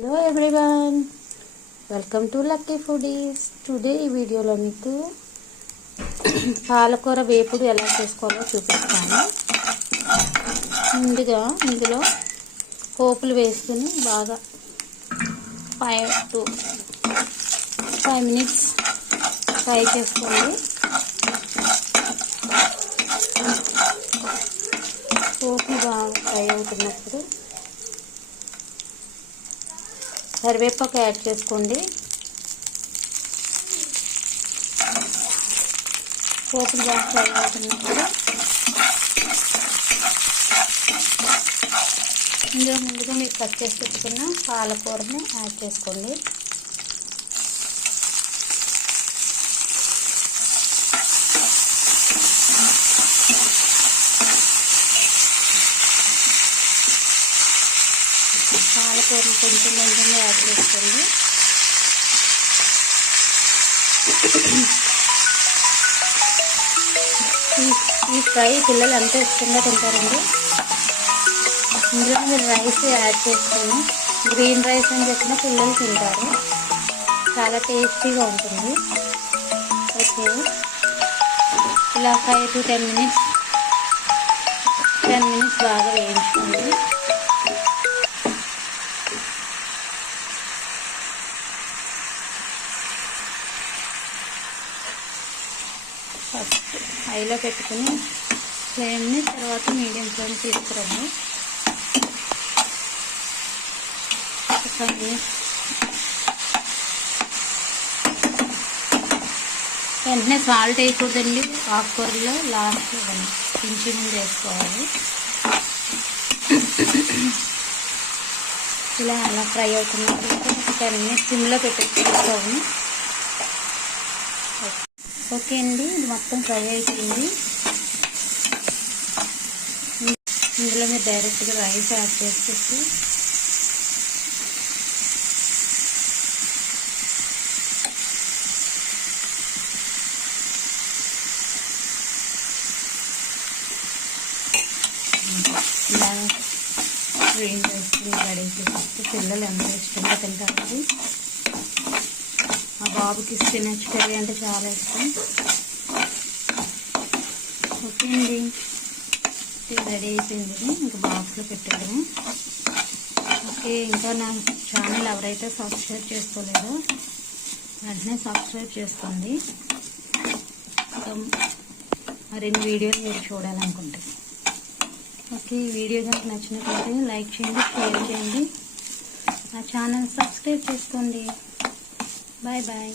Hello everyone, welcome to lucky foodies. Today ఈ వీడియోలో మీకు పాలకూర వేపుడు ఎలా చేసుకోవాలో చూపిస్తాను. ముందుగా ఇందులో పోపులు వేసుకుని బాగా 5 to 5 minutes ఫ్రై చేసుకోండి. పోపులు బాగా ఫ్రై అవుతున్నప్పుడు కరివేపాకు యాడ్ చేసుకోండి. పోపులు బాగా ఫ్రై అవుతున్నప్పుడు ఇందులో ముందుగా మీరు కట్ చేసి పెట్టుకున్న పాలకూరని యాడ్ చేసుకోండి. పాలకూరని కొంచెం కొంచెంగా యాడ్ చేసుకోండి. ఈ ఫ్రై పిల్లలు అంతా ఇష్టంగా తింటారండి. ఇందులో మీరు రైస్ యాడ్ చేసుకొని గ్రీన్ రైస్ అని చెప్పిన పిల్లలు తింటారు. చాలా టేస్టీగా ఉంటుంది. ఓకే, ఇలా 5 to 10 minutes బాగా వేయించుకోండి. ఫస్ట్ హైలో పెట్టుకుని ఫ్లేమ్ని తర్వాత మీడియం ఫ్లేమ్ తీసుకురండి. వెంటనే సాల్ట్ వేయకూడదండి. ఆకుకూరలో లాస్ట్ కొంచెం ముందు వేసుకోవాలి. ఇలా అలా ఫ్రై అవుతున్నప్పుడు 10 minutes సిమ్లో పెట్టేసుకోవాలి. ఓకే అండి, ఇది మొత్తం ఫ్రై అయిపోయింది. ఇందులో మీరు డైరెక్ట్గా రైస్ యాడ్ చేసేసి ఇలా గ్రీన్ రైస్ రెడీ చేసేస్తే పిల్లలు ఎంతో ఇష్టంగా తింటారు. మా బాబుకి స్పినచ్ కర్రీ అంటే చాలా ఇష్టం. ఓకే అండి, రెడీ అయిపోయింది. ఇంకా బాక్స్లో పెట్టేయడమే. ఓకే, ఇంకా నా ఛానల్ ఎవరైతే సబ్స్క్రైబ్ చేసుకోలేదో వెంటనే సబ్స్క్రైబ్ చేసుకోండి. ఇంకా మరిన్ని వీడియోలు మీరు చూడాలనుకుంటే. ఓకే, ఈ వీడియో కనుక నచ్చినట్లయితే లైక్ చేయండి, షేర్ చేయండి, నా ఛానల్ సబ్స్క్రైబ్ చేసుకోండి. Bye bye.